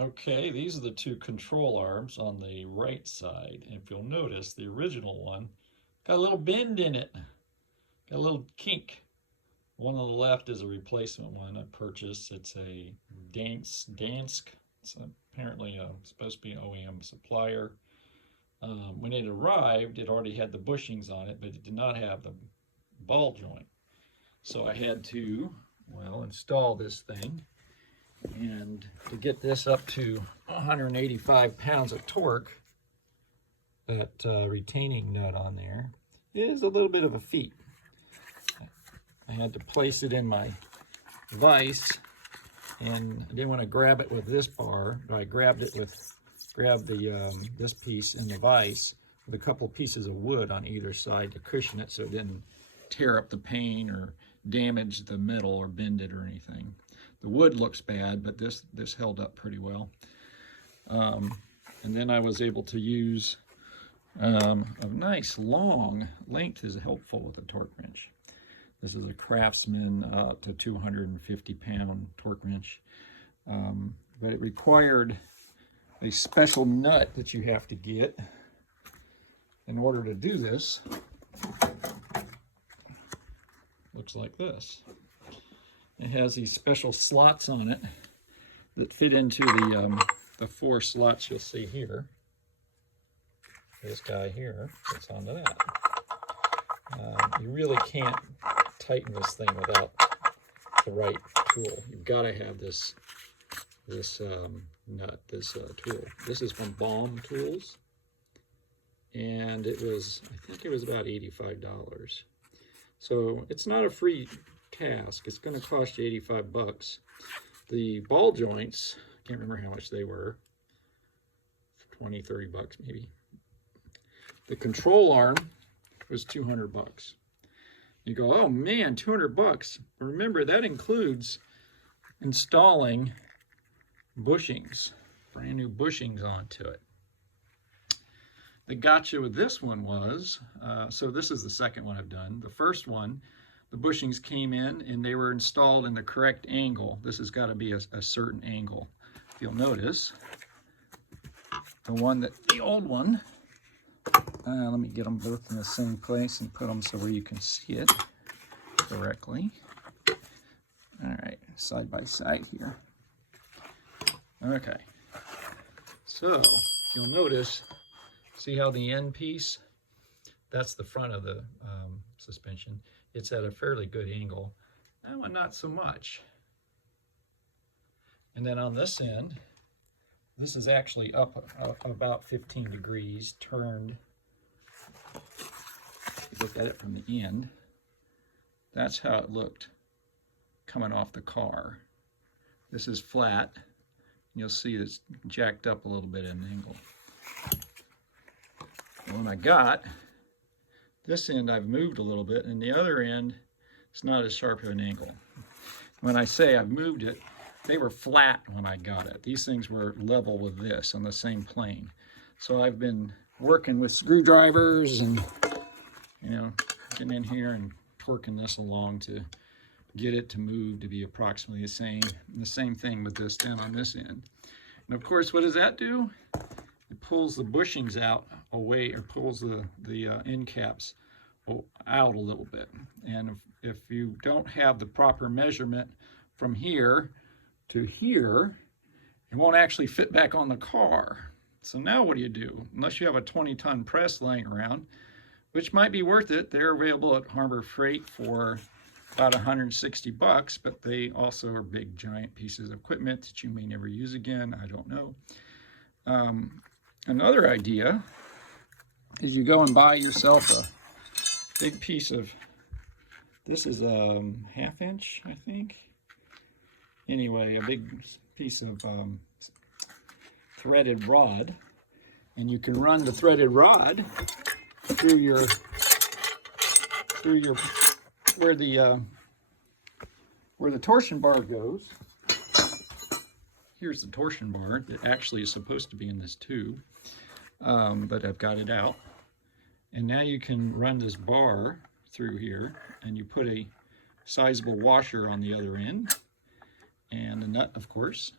Okay, these are the two control arms on the right side. And if you'll notice, the original one got a little bend in it, got a little kink. One on the left is a replacement one I purchased. It's a Dansk. It's apparently supposed to be an OEM supplier. When it arrived, it already had the bushings on it, but it did not have the ball joint. So I had to, well, install this thing. And to get this up to 185 pounds of torque, that retaining nut on there is a little bit of a feat. I had to place it in my vise, and I didn't want to grab it with this bar, but I grabbed the this piece in the vise with a couple of pieces of wood on either side to cushion it so it didn't tear up the pane or damage the metal or bend it or anything. The wood looks bad, but this held up pretty well. And then I was able to use a nice long length is helpful with a torque wrench. This is a Craftsman up to 250-pound torque wrench. But it required a special nut that you have to get in order to do this. Looks like this. It has these special slots on it that fit into the four slots you'll see here. This guy here fits onto that. You really can't tighten this thing without the right tool. You've got to have this nut, this tool. This is from Baum Tools, and it was, I think it was about $85. So it's not a free task. It's going to cost you 85 bucks. The ball joints, I can't remember how much they were, 20, 30 bucks maybe. The control arm was 200 bucks. You go, oh man, 200 bucks. Remember, that includes installing bushings, brand new bushings onto it. The gotcha with this one was, so this is the second one I've done. The first one, the bushings came in and they were installed in the correct angle. This has got to be a certain angle. If you'll notice, the old one, let me get them both in the same place and put them so where you can see it correctly. All right, side by side here. Okay, so you'll notice, see how the end piece, that's the front of the suspension. It's at a fairly good angle. That one, not so much. And then on this end, this is actually up about 15 degrees, turned. Look at it from the end. That's how it looked coming off the car. This is flat. You'll see it's jacked up a little bit at an angle. And when I got this end, I've moved a little bit, and the other end, it's not as sharp of an angle. When I say I've moved it, they were flat when I got it. These things were level with this on the same plane. So I've been working with screwdrivers and, you know, getting in here and torquing this along to get it to move to be approximately the same. And the same thing with this down on this end. And of course, what does that do? It pulls the bushings out away, or pulls the end caps out a little bit. And if you don't have the proper measurement from here to here, it won't actually fit back on the car. So now what do? Unless you have a 20-ton press laying around, which might be worth it. They're available at Harbor Freight for about 160 bucks, but they also are big, giant pieces of equipment that you may never use again. I don't know. Another idea is you go and buy yourself a big piece of, this is a 1/2 inch, I think. Anyway, a big piece of threaded rod, and you can run the threaded rod through your where the torsion bar goes. Here's the torsion bar that actually is supposed to be in this tube, but I've got it out. And now you can run this bar through here, and you put a sizable washer on the other end, and a nut, of course.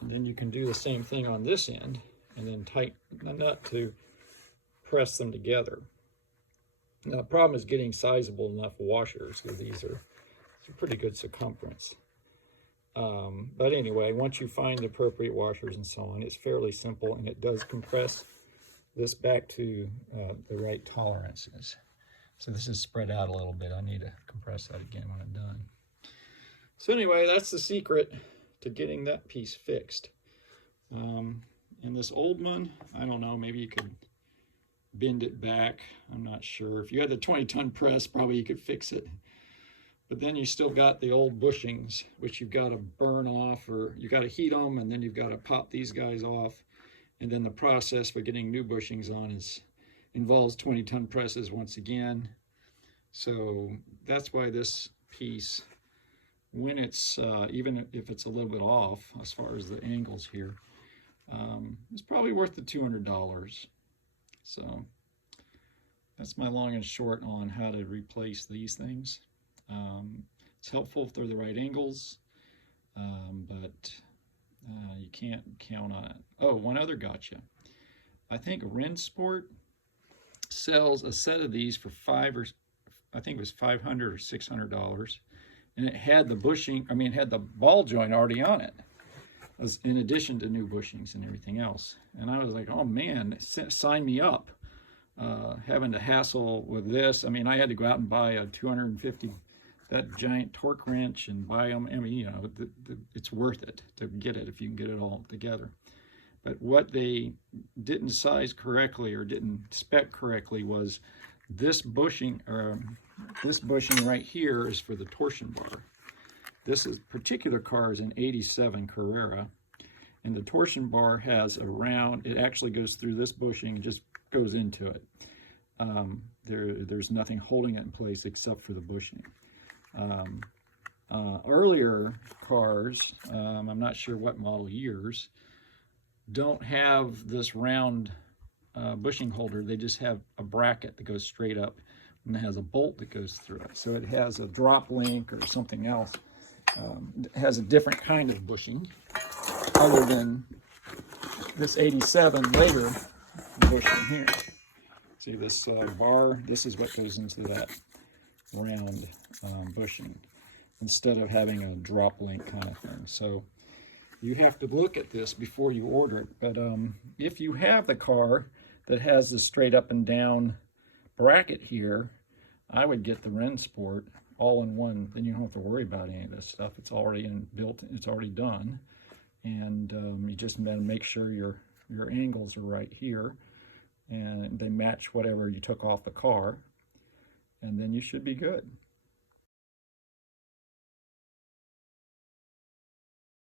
And then you can do the same thing on this end and then tighten the nut to press them together. Now, the problem is getting sizable enough washers, because these are pretty good circumference. But anyway, once you find the appropriate washers and so on, it's fairly simple, and it does compress this back to the right tolerances. So this is spread out a little bit. I need to compress that again when I'm done. So anyway, that's the secret to getting that piece fixed. In this old one, I don't know, maybe you could bend it back. I'm not sure. If you had the 20-ton press, probably you could fix it. But then you still got the old bushings, which you've got to burn off, or you got to heat them, and then you've got to pop these guys off. And then the process for getting new bushings on involves 20-ton presses once again. So that's why this piece, when it's, even if it's a little bit off as far as the angles here, it's probably worth the $200. So that's my long and short on how to replace these things. It's helpful if they're the right angles, but you can't count on it. Oh, one other gotcha. I think Rensport sells a set of these for $500 or $600, and it had the bushing. I mean, it had the ball joint already on it, in addition to new bushings and everything else. And I was like, oh man, sign me up. Having to hassle with this. I mean, I had to go out and buy a 250, that giant torque wrench, and buy them. I mean, you know, it's worth it to get it if you can get it all together. But what they didn't size correctly or didn't spec correctly was this bushing, right here is for the torsion bar. This particular car is an '87 Carrera, and the torsion bar has a round, it actually goes through this bushing and just goes into it. There's nothing holding it in place except for the bushing. Earlier cars, I'm not sure what model years, don't have this round bushing holder. They just have a bracket that goes straight up, and it has a bolt that goes through it. So it has a drop link or something else. It has a different kind of bushing other than this '87 later bushing here. See this bar, this is what goes into that round bushing, instead of having a drop link kind of thing. So you have to look at this before you order it. But if you have the car that has the straight up and down bracket here, I would get the Rensport all in one. Then you don't have to worry about any of this stuff. It's already built, it's already done. And you just got to make sure your angles are right here, and they match whatever you took off the car, and then you should be good.